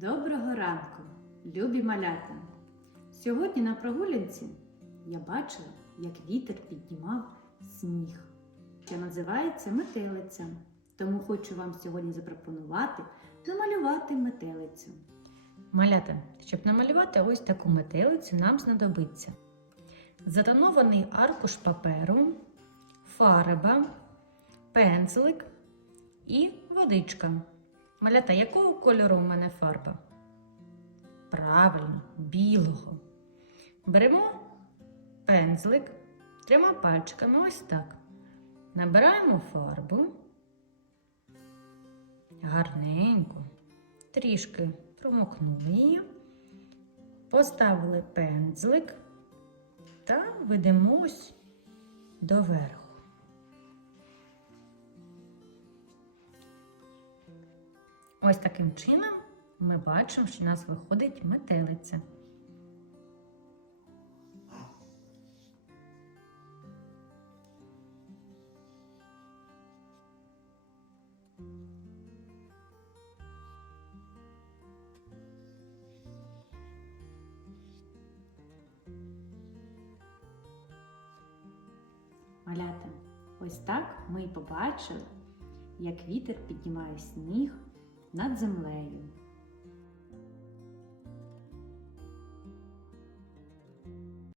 Доброго ранку, любі малята! Сьогодні на прогулянці я бачила, як вітер піднімав сніг, що називається метелиця. Тому хочу вам сьогодні запропонувати намалювати метелицю. Малята, щоб намалювати ось таку метелицю, нам знадобиться затонований аркуш паперу, фарба, пензлик і водичка. Малята, якого кольору в мене фарба? Правильно, білого. Беремо пензлик трьома пальчиками, ось так. Набираємо фарбу. Гарненько трішки промокнули її, поставили пензлик та ведемо ось доверху. Ось таким чином ми бачимо, що у нас виходить метелиця. Малята, ось так ми і побачили, як вітер піднімає сніг над землею.